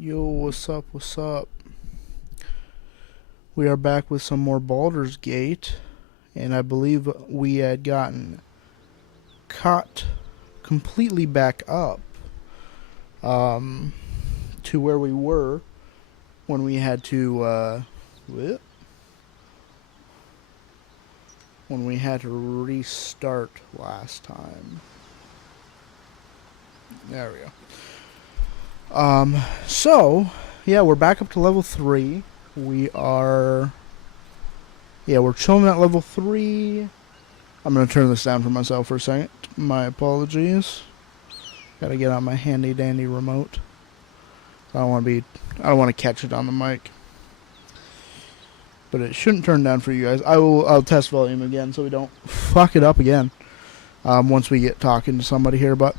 Yo, what's up, what's up? We are back with some more Baldur's Gate, and I believe we had gotten caught completely back up um, to where we were when we had to, when we had to restart last time. There we go. Yeah, we're back up to level 3. We are... Yeah, we're chilling at level 3. I'm going to turn this down for myself for a second. My apologies. Gotta get out my handy dandy remote. I don't want to catch it on the mic. But it shouldn't turn down for you guys. I'll test volume again so we don't fuck it up again. Once we get talking to somebody here. But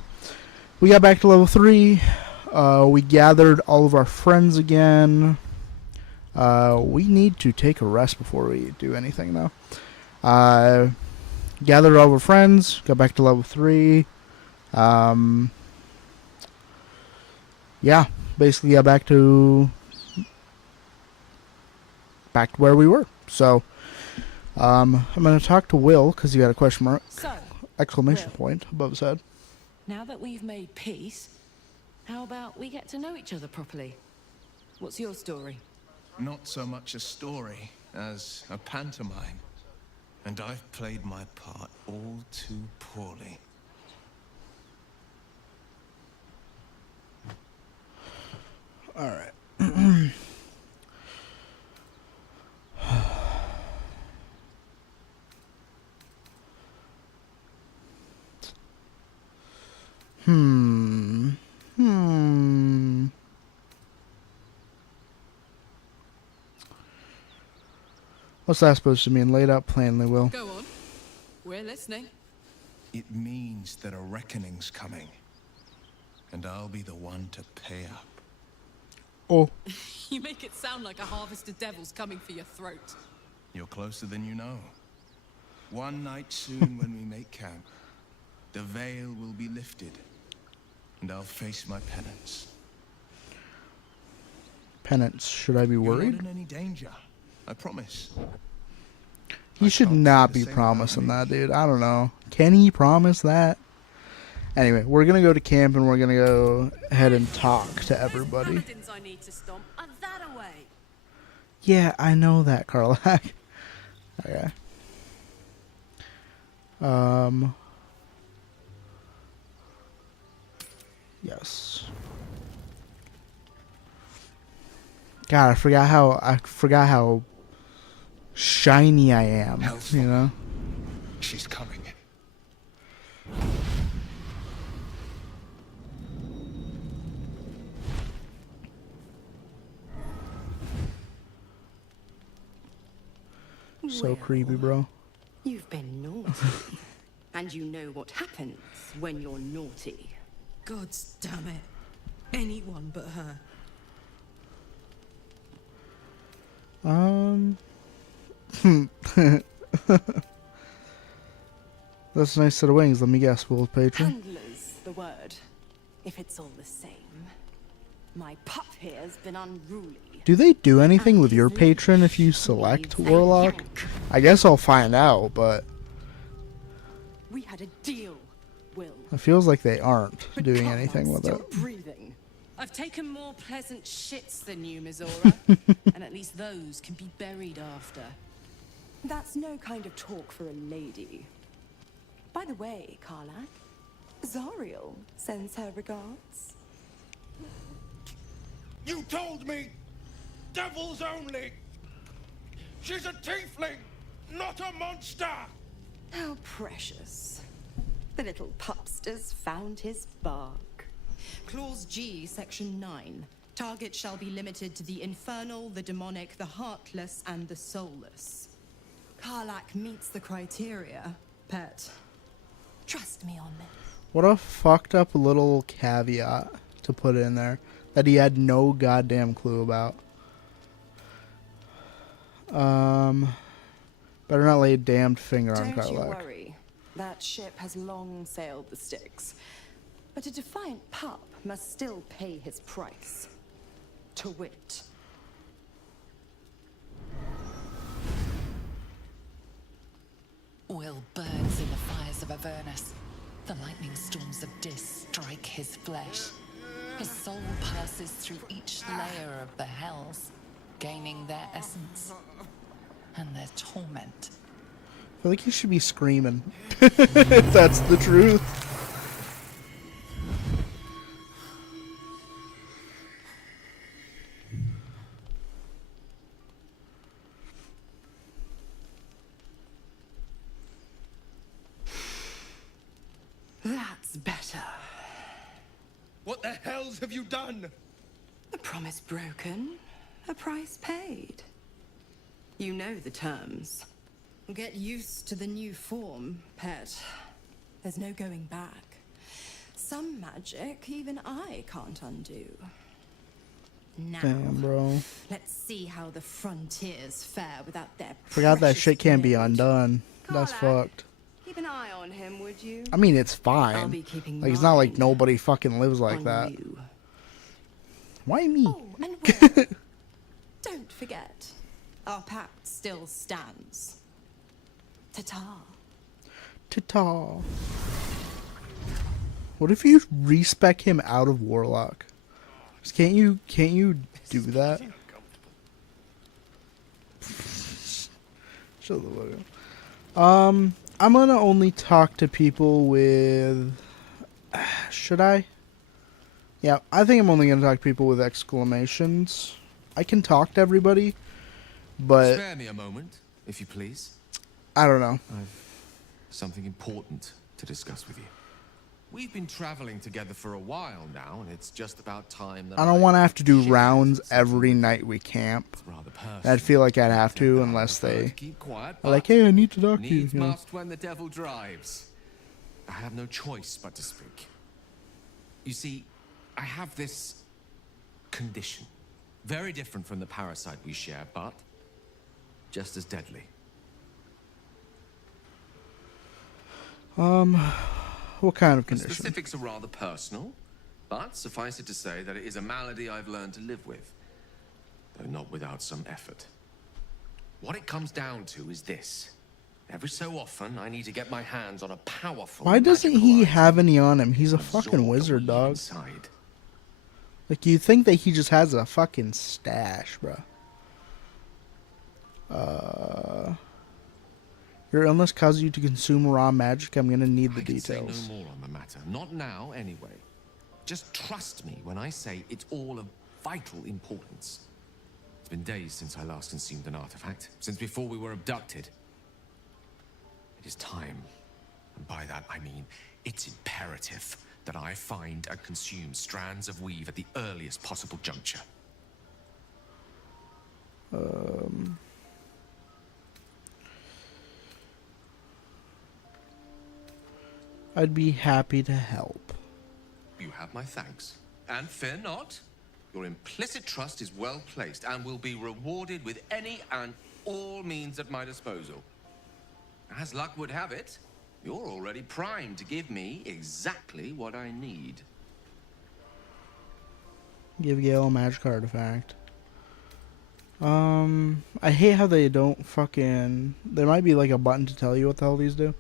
we got back to level 3. We gathered all of our friends again. We need to take a rest before we do anything though. Gathered all of our friends. Got back to level 3. Yeah, basically got back to where we were. So, I'm going to talk to Will, because he got a question mark, exclamation point above his head. Now that we've made peace, how about we get to know each other properly? What's your story? Not so much a story as a pantomime. And I've played my part all too poorly. Alright. What's that supposed to mean? Laid out plainly, Will. Go on. We're listening. It means that a reckoning's coming. And I'll be the one to pay up. Oh. You make it sound like a harvest of devils coming for your throat. You're closer than you know. One night soon when we make camp, the veil will be lifted. And I'll face my penance. Penance. Should I be worried? You're not in any danger. I promise. He should not be promising that, dude. I don't know. Can he promise that? Anyway, we're going to go to camp and we're going to go ahead and talk to everybody. I need to stomp are that away. Yeah, I know that, Carlac. Okay. Yes. God, I forgot how shiny I am, you know? She's coming. So creepy, bro. You've been naughty. And you know what happens when you're naughty. God damn it. Anyone but her. That's a nice set of wings. Let me guess, Will's patron. Handler's the word, if it's all the same. My pup here's been unruly. Do they do anything with your patron if you select Warlock? I guess I'll find out, but We had a deal, Will. it feels like they aren't But doing Cartman's anything with still it. breathing. I've taken more pleasant shits than you, Mizora. And at least those can be buried after. That's no kind of talk for a lady. By the way, Karlak, Zariel sends her regards. You told me! Devils only! She's a tiefling, not a monster! How precious. The little pupster's found his bark. Clause G, Section 9. Target shall be limited to the infernal, the demonic, the heartless, and the soulless. Karlak meets the criteria, pet. Trust me on this. What a fucked up little caveat to put in there that he had no goddamn clue about. Better not lay a damned finger on Don't you Karlak. worry. That ship has long sailed the Styx. But a defiant pup must still pay his price. to wit. Will burns in the fires of Avernus. The lightning storms of Dis strike his flesh. His soul passes through each layer of the hells, gaining their essence and their torment. I feel like you should be screaming. If that's the truth. That's better. What the hells have you done? A promise broken, a price paid. You know the terms. Get used to the new form, pet. There's no going back. Some magic even I can't undo. Now, Damn, bro. let's see how the frontiers fare without their Forgot that precious shit can't be blade. undone. That's Karlach. fucked. Keep an eye on him, would you? I mean, it's I'll fine. be keeping Like, it's not like mine nobody fucking lives like on that. you. Why me? Oh, and Will, don't forget, our pact still stands. Ta-ta. Ta-ta. What if you respec him out of Warlock? 'Cause can't you do that? Shut the fuck up. I'm gonna only talk to people with. Should I? Yeah, I think I'm only gonna talk to people with exclamations. I can talk to everybody, but Spare me a moment, if you please. I don't know. I've something important to discuss with you. We've been traveling together for a while now, and it's just about time that I don't want to have to do shared rounds something every with you. night we camp. It's rather personal. I'd feel like I'd have to That I unless prefer they to keep quiet, are like, but hey, I need to talk to you. needs You know? must when the devil drives. I have no choice but to speak. You see, I have this condition. Very different from the parasite we share, but just as deadly. What kind of The condition? specifics are rather personal, but suffice it to say that it is a malady I've learned to live with, though not without some effort. What it comes down to is this. Every so often, I need to get my hands on a powerful Why doesn't magical he item have any on him? He's a and absorb fucking the wizard, weave dog. inside. Like, you think that he just has a fucking stash, bro. Your illness causes you to consume raw magic. I'm gonna need the I can say details. no more on the matter. Not now, anyway. Just trust me when I say it's all of vital importance. It's been days since I last consumed an artifact, since before we were abducted. It is time, and by that I mean it's imperative that I find and consume strands of weave at the earliest possible juncture. I'd be happy to help. You have my thanks. And fear not, your implicit trust is well placed and will be rewarded with any and all means at my disposal. As luck would have it, you're already primed to give me exactly what I need. Give Gale a magic artifact. I hate how they don't fucking. There might be like a button to tell you what the hell these do.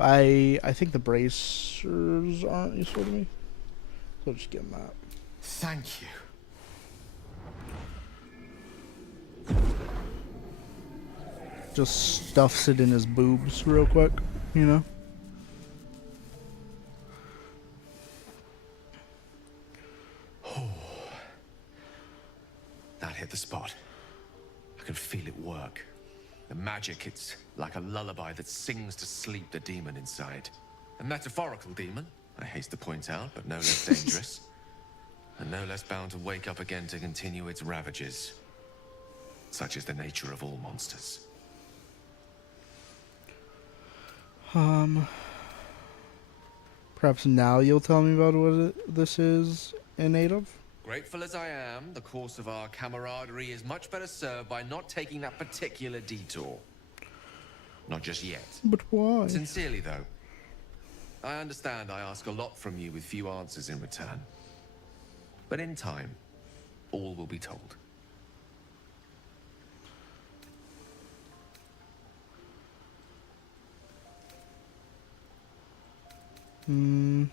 I think the bracers aren't useful to me, so I'll just give them that. Thank you. Just stuffs it in his boobs real quick, you know. That hit the spot. I can feel it work. The magic, it's like a lullaby that sings to sleep the demon inside. A metaphorical demon, I haste to point out, but no less dangerous. And no less bound to wake up again to continue its ravages. Such is the nature of all monsters. Perhaps now you'll tell me about what this is in aid of? Grateful as I am, the course of our camaraderie is much better served by not taking that particular detour. Not just yet. But why? Sincerely, though, I understand I ask a lot from you with few answers in return. But in time, all will be told. Don't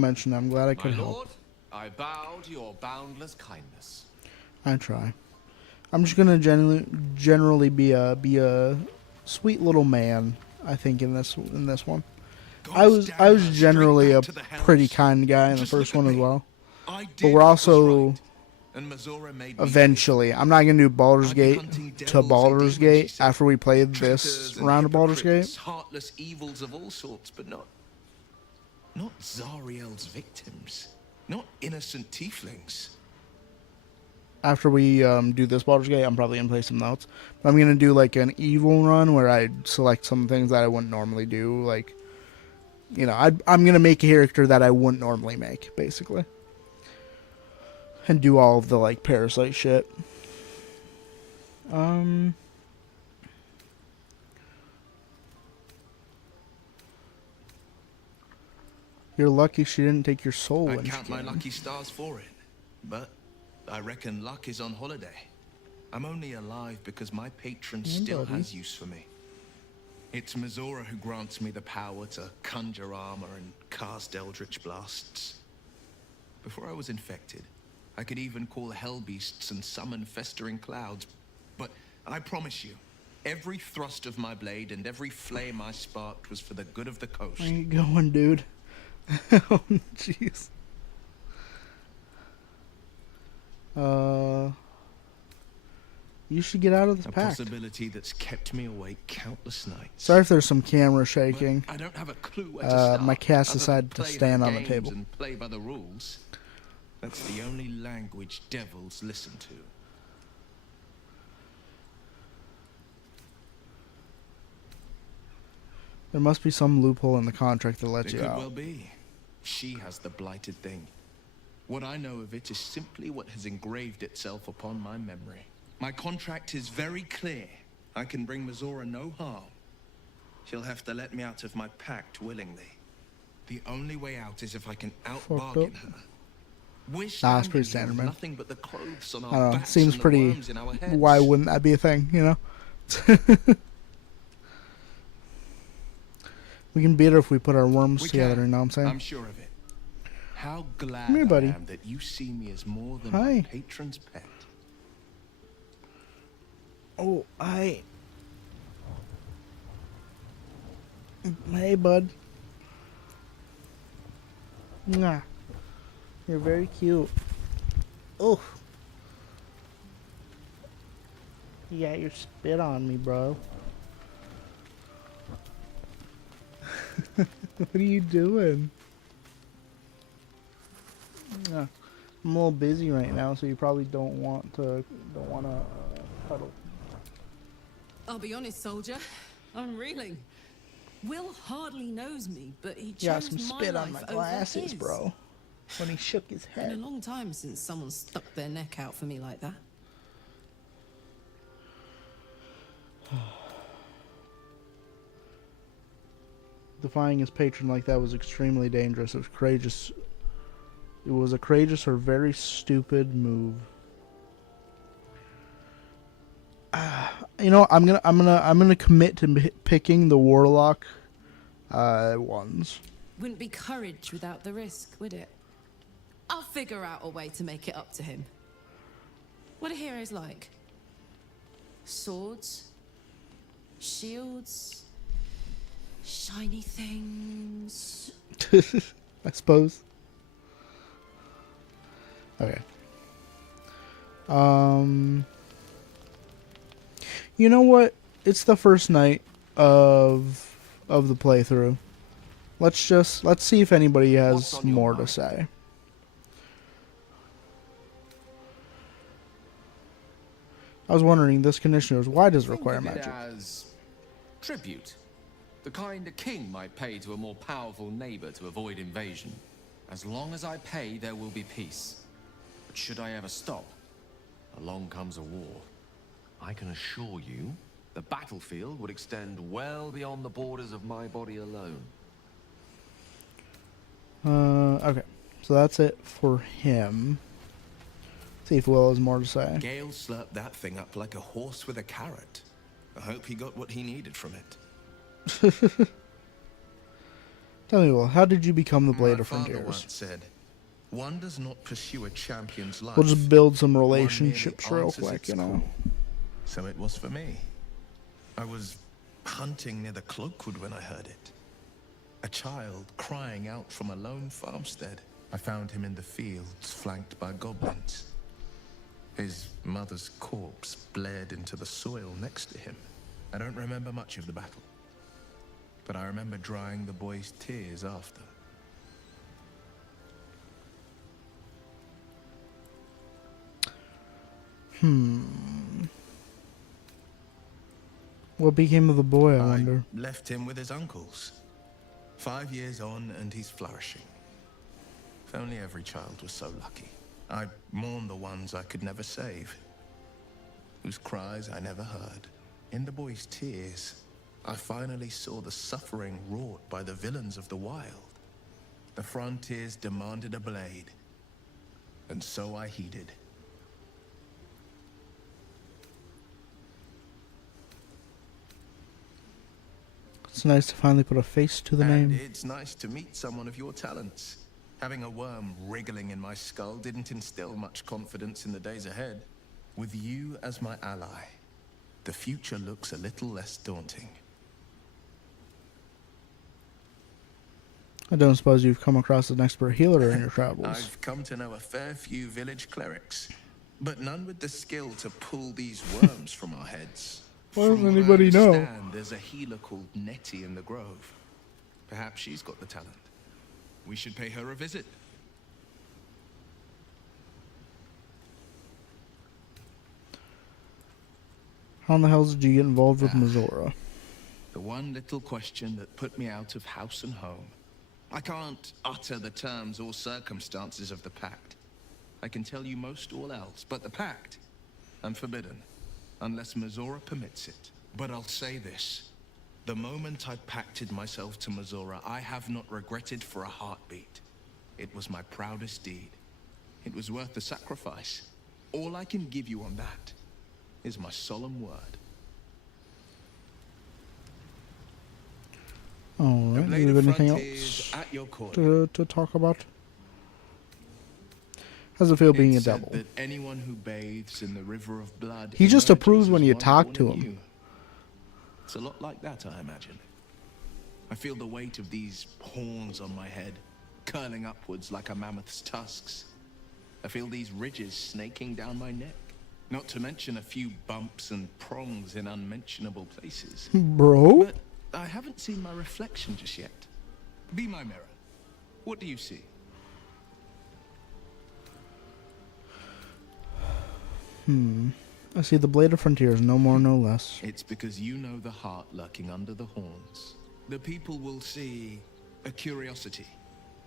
mention it. I'm glad I My could help. lord, I bow to your boundless kindness. I try. I'm just gonna generally be a sweet little man. I think in this one, I was generally a pretty kind guy in the first one as well. But we're also eventually. I'm not gonna do Baldur's Gate to Baldur's Gate after we played this round of Baldur's Gate. Heartless evils of all sorts, but not Zariel's victims. Not innocent tieflings. After we do this Baldur's Gate, I'm probably gonna play some notes. But I'm gonna do like an evil run where I select some things that I wouldn't normally do. Like, you know, I'm gonna make a character that I wouldn't normally make, basically, and do all of the like parasite shit. You're lucky she didn't take your soul. I when she count my came. lucky stars for it, but I reckon luck is on holiday. I'm only alive because my patron still buddy. has use for me. It's Mizora who grants me the power to conjure armor and cast eldritch blasts. Before I was infected, I could even call hell beasts and summon festering clouds. But I promise you, every thrust of my blade and every flame I sparked was for the good of the coast. Where you going, dude? Oh, jeez. You should get out of this A pact. possibility that's kept me awake countless nights. Sorry if there's some camera shaking. I don't have a clue where to start. My cat other than decided to play stand her on the games table. And play by the rules. That's the only language devils listen to. There must be some loophole in the contract that lets It you could out. well be. She has the blighted thing. What I know of it is simply what has engraved itself upon my memory. My contract is very clear. I can bring Mizora no harm. She'll have to let me out of my pact willingly. The only way out is if I can out-bargain her. Wish Nah, it's landing pretty here standard, with man. Nothing but the clothes on I our don't know. It backs seems and the pretty. worms in our heads. Why wouldn't that be a thing? You know. We can beat her if we put our worms We together. can. You know what I'm saying? I'm sure of it. How glad Come here, buddy. I am that you see me as more than Hi. my patron's pet. Oh, Hey, bud. Nah. You're very cute. Oh. You got your spit on me, bro. What are you doing? Yeah. I'm a little busy right now, so you probably don't want to cuddle. I'll be honest, soldier. I'm reeling. Will hardly knows me, but he chose You got some my spit on life my over glasses, his. bro. When he shook his Been a head. long time since someone stuck their neck out for me like that. Defying his patron like that was extremely dangerous. It was courageous. It was a courageous or very stupid move. You know, I'm gonna commit to picking the warlock ones. Wouldn't be courage without the risk, would it? I'll figure out a way to make it up to him. What are heroes like? Swords? Shields? Shiny things? I suppose. Okay. You know what? It's the first night of the playthrough. Let's see if anybody What's has on your more to mind? say. I was wondering, this conditioner, why does it Think require of it magic? as tribute. The kind a king might pay to a more powerful neighbor to avoid invasion. As long as I pay, there will be peace. But should I ever stop, along comes a war. I can assure you, the battlefield would extend well beyond the borders of my body alone. Okay. So that's it for him. Thief Will has more to say. Gale slurped that thing up like a horse with a carrot. I hope he got what he needed from it. Tell me, Will, how did you become the Blade My of father Frontiers? once said, "One does not pursue a champion's life. We'll just build some one merely relationships real answers quick, its you know. call." So it was for me. I was hunting near the Cloakwood when I heard it. A child crying out from a lone farmstead. I found him in the fields, flanked by goblins. His mother's corpse bled into the soil next to him. I don't remember much of the battle, but I remember drying the boy's tears after. What became of the boy, I wonder? I left him with his uncles. 5 years on, and he's flourishing. If only every child was so lucky. I mourn the ones I could never save, whose cries I never heard. In the boy's tears, I finally saw the suffering wrought by the villains of the wild. The frontiers demanded a blade, and so I heeded. It's nice to finally put a face to the And name. it's nice to meet someone of your talents. Having a worm wriggling in my skull didn't instill much confidence in the days ahead. With you as my ally, the future looks a little less daunting. I don't suppose you've come across an expert healer in your travels. I've come to know a fair few village clerics, but none with the skill to pull these worms from our heads. Why doesn't From what I anybody know? understand, there's a healer called Nettie in the Grove. Perhaps she's got the talent. We should pay her a visit. How in the hell did you get involved with Mizora? The one little question that put me out of house and home. I can't utter the terms or circumstances of the pact. I can tell you most all else, but the pact, I'm forbidden, unless Mizora permits it. But I'll say this. The moment I pacted myself to Mizora, I have not regretted for a heartbeat. It was my proudest deed. It was worth the sacrifice. All I can give you on that is my solemn word. Alright, do Blade you have of anything Frontiers else at your call. to talk about? How's it feel being a It's said devil? that anyone who bathes in the river of blood He just emerges approves as when you one talk born to in him. you. It's a lot like that, I imagine. I feel the weight of these horns on my head, curling upwards like a mammoth's tusks. I feel these ridges snaking down my neck. Not to mention a few bumps and prongs in unmentionable places. Bro? But I haven't seen my reflection just yet. Be my mirror. What do you see? I see the Blade of Frontiers, no more, no less. It's because you know the heart lurking under the horns. The people will see a curiosity,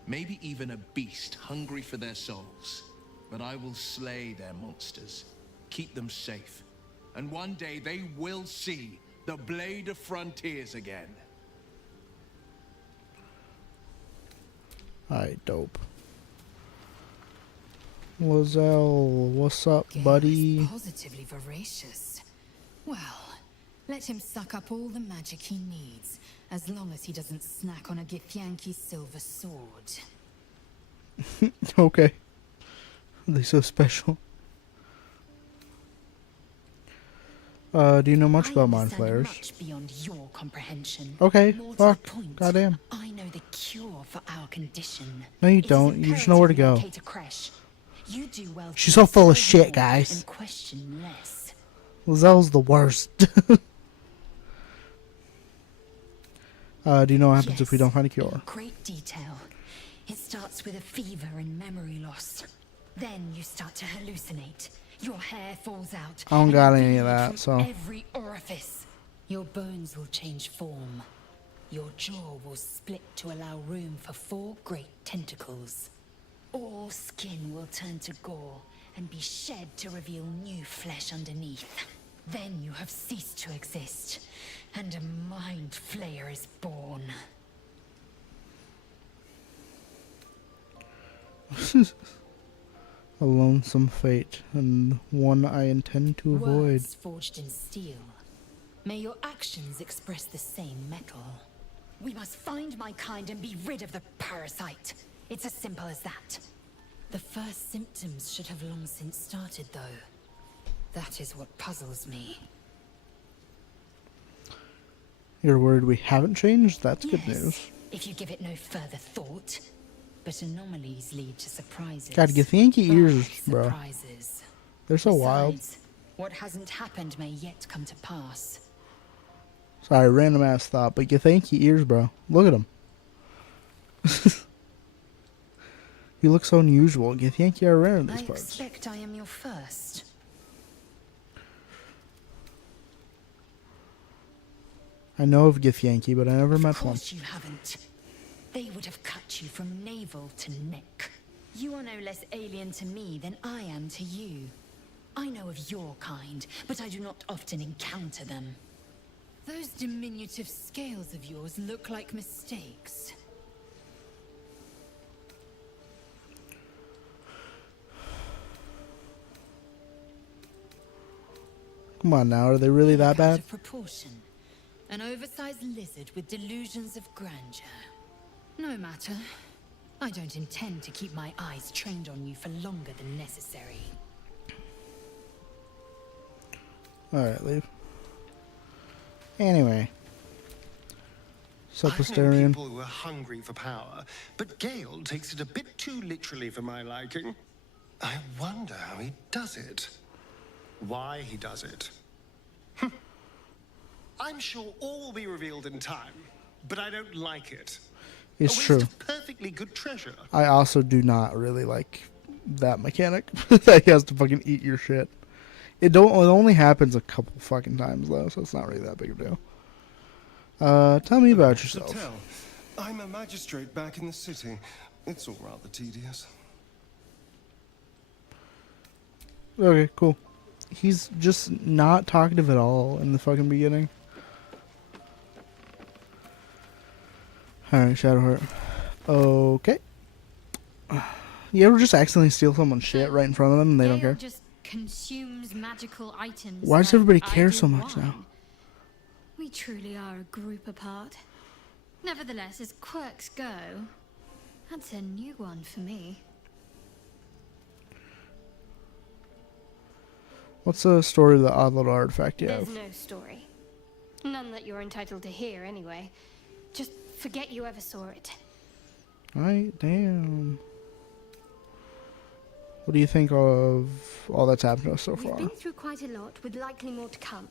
maybe even a beast hungry for their souls. But I will slay their monsters, keep them safe. And one day they will see the Blade of Frontiers again. Alright, dope. Lozelle, what's up, buddy? Gale is positively voracious. Well, let him suck up all the magic he needs, as long as he doesn't snack on a Githyanki silver sword. Okay. Are they so special? Do you know much about mind understand flayers? much beyond your comprehension. Okay, More to fuck. the point, Goddamn. I know the cure for our condition. No, you It is don't. You just know where to go. imperative we locate a creche. You do well to She's so full of explore shit, more guys. and question less. Lozelle's the worst. Do you know what happens if we Yes, don't find a cure? in great detail. It starts with a fever and memory loss. Then you start to hallucinate. Your hair falls out. I don't and got you any of bleed that, from so- every orifice. Your bones will change form. Your jaw will split to allow room for 4 great tentacles. All skin will turn to gore and be shed to reveal new flesh underneath. Then you have ceased to exist, and a mind flayer is born. A lonesome fate, and one I intend to avoid. Words forged in steel. May your actions express the same metal. We must find my kind and be rid of the parasite. It's as simple as that. The first symptoms should have long since started, though. That is what puzzles me. You're worried we haven't changed? That's good Yes, news. if you give it no further thought. But anomalies lead to surprises. God, Githyanki ears, bro. Surprises. They're so wild. Besides, what hasn't happened may yet come to pass. Sorry, random ass thought, but Githyanki ears, bro. Look at him. You look so unusual. Githyanki are rare in these I parts. expect I am your first. I know of Githyanki, but I never met Of one. course you haven't. They would have cut you from navel to neck. You are no less alien to me than I am to you. I know of your kind, but I do not often encounter them. Those diminutive scales of yours look like mistakes. Come on now, are they really that Out bad? of proportion. An oversized lizard with delusions of grandeur. No matter. I don't intend to keep my eyes trained on you for longer than necessary. Alright, leave. Anyway. I know Supposterian. people who are hungry for power, but Gale takes it a bit too literally for my liking. I wonder how he does it. Why he does it. I'm sure all will be revealed in time, but I don't like it. It's a waste true. of perfectly good treasure. I also do not really like that mechanic. That he has to fucking eat your shit. It only happens a couple fucking times though, so it's not really that big of a deal. Tell me about To yourself. tell. I'm a magistrate back in the city. It's all rather tedious. Okay, cool. He's just not talkative at all in the fucking beginning. Alright, Shadowheart. Okay. You ever just accidentally steal someone's shit right in front of them and they don't care? Just consumes magical items. Why does like everybody I care do so much wine. now? We truly are a group apart. Nevertheless, as quirks go, that's a new one for me. What's the story of the odd little artifact you There's have? no story. None that you're entitled to hear, anyway. Just forget you ever saw it. Alright, damn. What do you think of all that's happened to us so We've far? been through quite a lot, with likely more to come.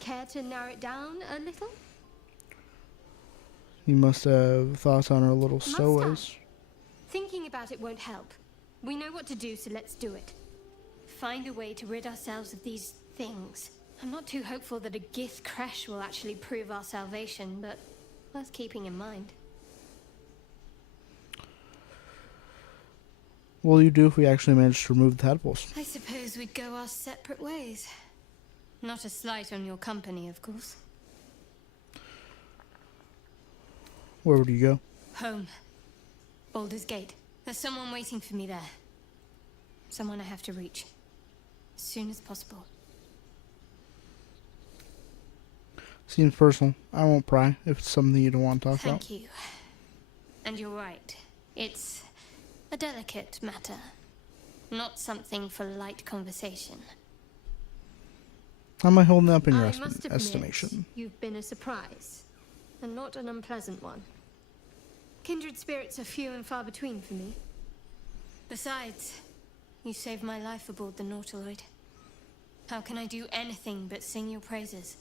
Care to narrow it down a little? You must have thoughts on our little stowaways. Mustache. Thinking about it won't help. We know what to do, so let's do it. Find a way to rid ourselves of these things. I'm not too hopeful that a Gith crash will actually prove our salvation, but worth keeping in mind. What will you do if we actually manage to remove the tadpoles? I suppose we'd go our separate ways. Not a slight on your company, of course. Where would you go? Home. Baldur's Gate. There's someone waiting for me there. Someone I have to reach. As soon as possible. Seems personal. I won't pry if it's something you don't want to talk about. Thank you. And you're right. It's a delicate matter. Not something for light conversation. How am I holding up in your I must admit, estimation? you've been a surprise. And not an unpleasant one. Kindred spirits are few and far between for me. Besides, you saved my life aboard the Nautiloid. How can I do anything but sing your praises?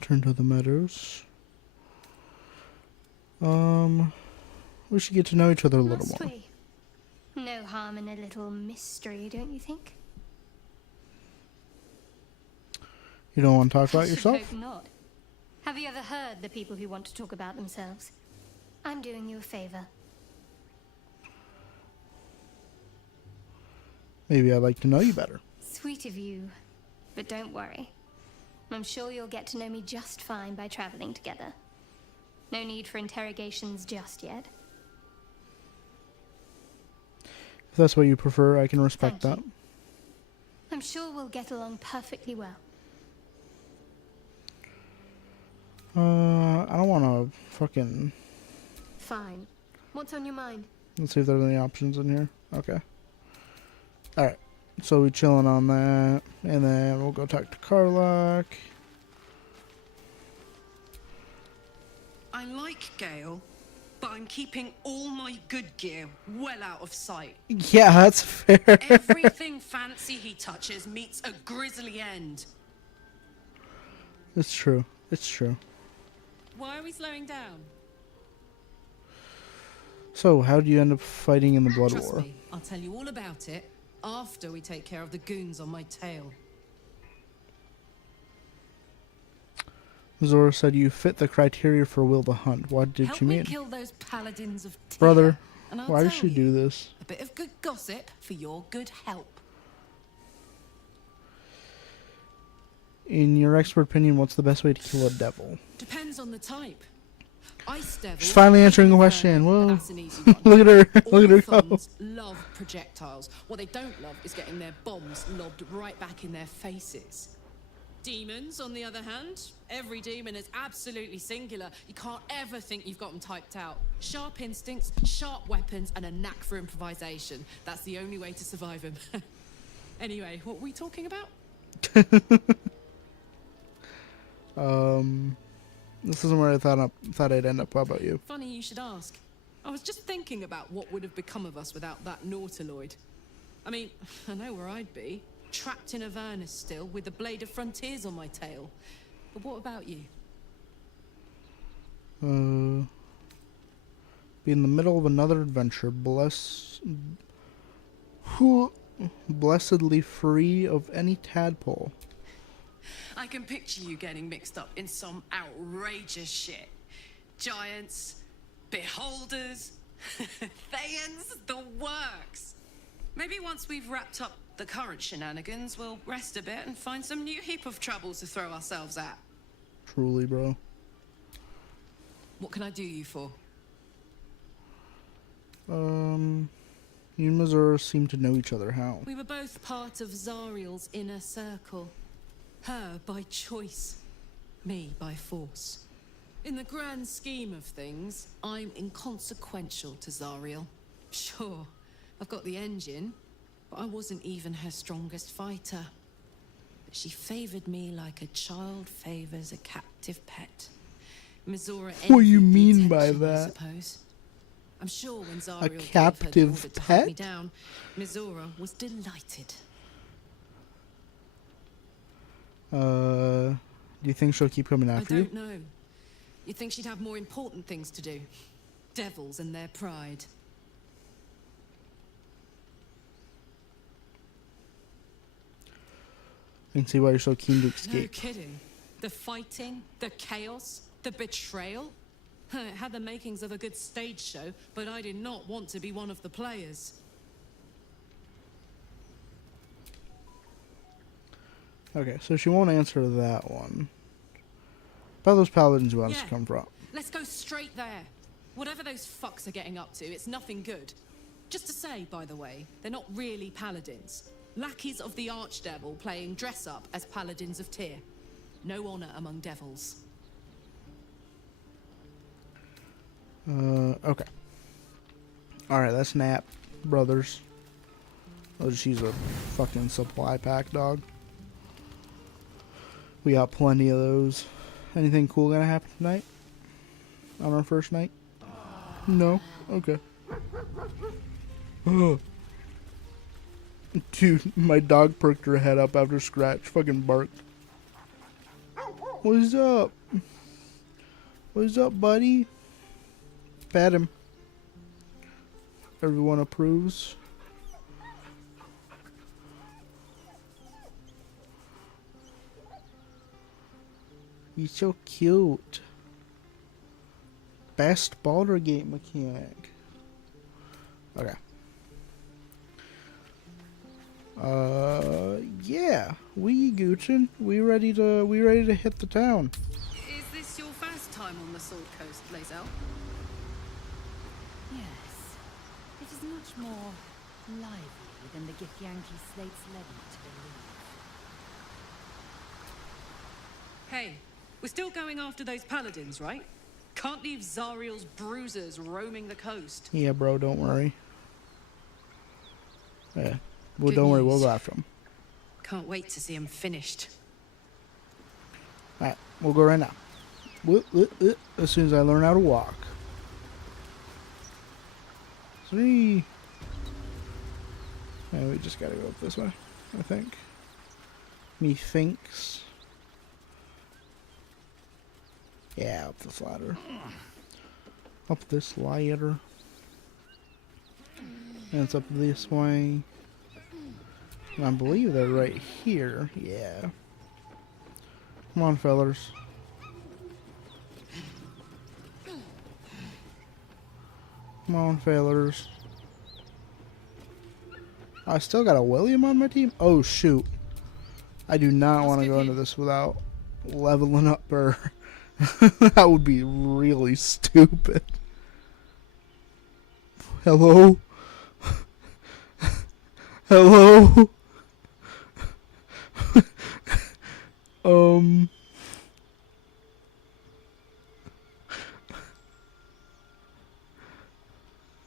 Turn to the meadows. We should get to know each other a little Must more. we? No harm in a little mystery, don't you think? You don't want to talk I about should yourself? hope not. Have you ever heard the people who want to talk about themselves? I'm doing you a favor. Maybe I'd like to know you better. Sweet of you, but don't worry. I'm sure you'll get to know me just fine by traveling together. No need for interrogations just yet. If that's what you prefer, I can respect Thank that. you. I'm sure we'll get along perfectly well. I don't want to fucking... Fine. What's on your mind? Let's see if there's any options in here. Okay. Alright. So we chilling on that. And then we'll go talk to Karlach. I like Gale, but I'm keeping all my good gear well out of sight. Yeah, that's fair. Everything fancy he touches meets a grisly end. It's true. It's true. Why are we slowing down? So, how do you end up fighting in the Blood Trust War? me, I'll tell you all about it after we take care of the goons on my tail. Zora said you fit the criteria for Will to Hunt. What did Help you me mean? kill those paladins of Tyr, Brother, and I'll why does tell she you, do this? A bit of good gossip for your good help. In your expert opinion, what's the best way to kill a devil? Depends on the type. Ice devils. She's finally answering the are question. but Whoa. that's an easy one. Look at her. All Look at her go. thuns love projectiles. What they don't love is getting their bombs lobbed right back in their faces. Demons, on the other hand, every demon is absolutely singular. You can't ever think you've got them typed out. Sharp instincts, sharp weapons, and a knack for improvisation. That's the only way to survive them. Anyway, what were we talking about? This isn't where I thought I'd end up. How about you? Funny you should ask. I was just thinking about what would have become of us without that Nautiloid. I mean, I know where I'd be. Trapped in Avernus still, with the Blade of Frontiers on my tail. But what about you? Be in the middle of another adventure, blessedly free of any tadpole. I can picture you getting mixed up in some outrageous shit. Giants, beholders, Thayans, the works. Maybe once we've wrapped up the current shenanigans, we'll rest a bit and find some new heap of troubles to throw ourselves at. Truly, bro. What can I do you for? You and Missouri seem to know each other. How? We were both part of Zariel's inner circle. Her by choice, me by force. In the grand scheme of things, I'm inconsequential to Zariel. Sure, I've got the engine, but I wasn't even her strongest fighter. But she favored me like a child favors a captive pet. Mizora What do you envied the mean by attention, I that? suppose. I'm sure when Zariel gave her the captive order to hunt me pet? down, Mizora was delighted. Do you think she'll keep coming after I you? don't know. You'd think she'd have more important things to do. Devils and their pride. I can see why you're so keen to No escape. kidding. The fighting, the chaos, the betrayal. It had the makings of a good stage show, but I did not want to be one of the players. Okay, so she won't answer that one. About those paladins who wants Yeah. to come from. Let's go straight there. Whatever those fucks are getting up to, it's nothing good. Just to say, by the way, they're not really paladins. Lackeys of the Archdevil playing dress-up as paladins of Tyr. No honor among devils. Okay. Alright, that's Nap Brothers. Oh, she's a fucking supply pack, dog. We got plenty of those. Anything cool gonna happen tonight? On our first night? No? Okay. Ugh. Dude, my dog perked her head up after Scratch fucking barked. What's up? What's up, buddy? Pat him. Everyone approves. He's so cute. Best Baldur game mechanic. Okay. Yeah. We Guchin. We ready to hit the town. Is this your first time on the Sword Coast, Lae'zel? Yes. It is much more livelier than the Githyanki slates led me to believe. Hey, we're still going after those paladins, right? Can't leave Zariel's bruisers roaming the coast. Yeah, bro, don't worry. Yeah. Well, Good don't worry, we'll news. go after him. Can't wait to see him finished. Alright, we'll go right now. As soon as I learn how to walk. 3. And we just gotta go up this way, I think. Methinks. Yeah, up this ladder. Up this ladder. And it's up this way. And I believe they're right here. Yeah. Come on, fellers. Come on, fellers. I still got a William on my team? Oh, shoot. I do not want to go into this without leveling up her. That would be really stupid. Hello? Hello?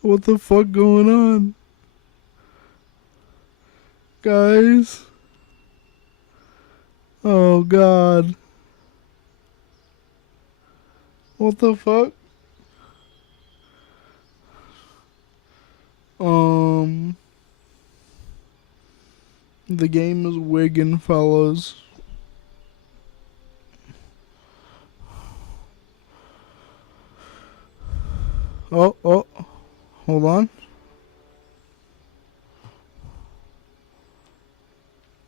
What the fuck going on? Guys? Oh god. What the fuck? The game is wigging, fellas. Oh, hold on.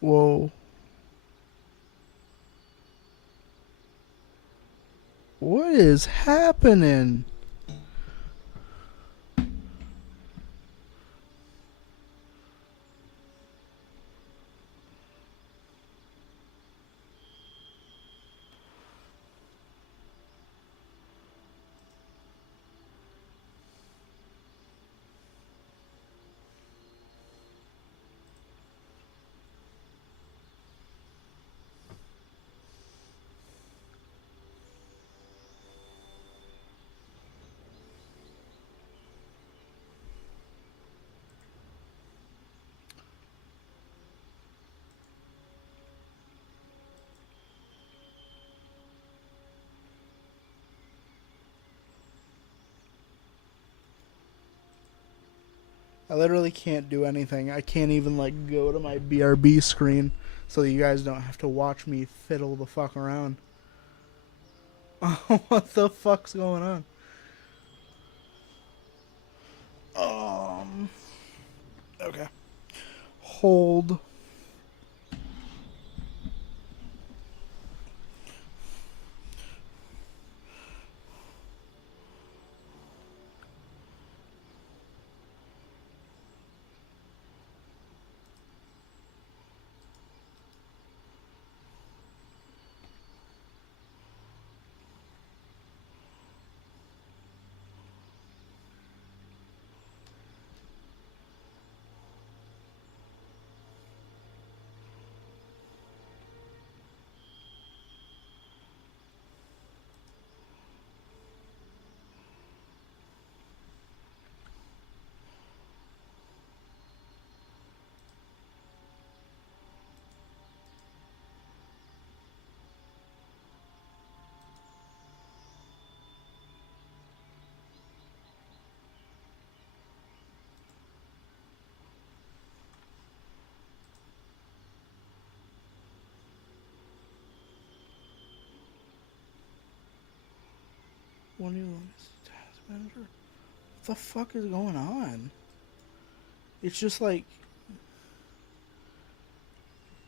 Whoa. What is happening? I literally can't do anything. I can't even like go to my BRB screen so that you guys don't have to watch me fiddle the fuck around. What the fuck's going on? Okay. Hold. What the fuck is going on? It's just like...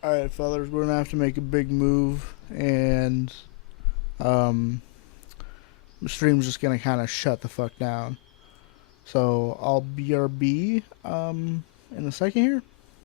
Alright, fellas, we're gonna have to make a big move, and the stream's just gonna kind of shut the fuck down. So I'll BRB in a second here.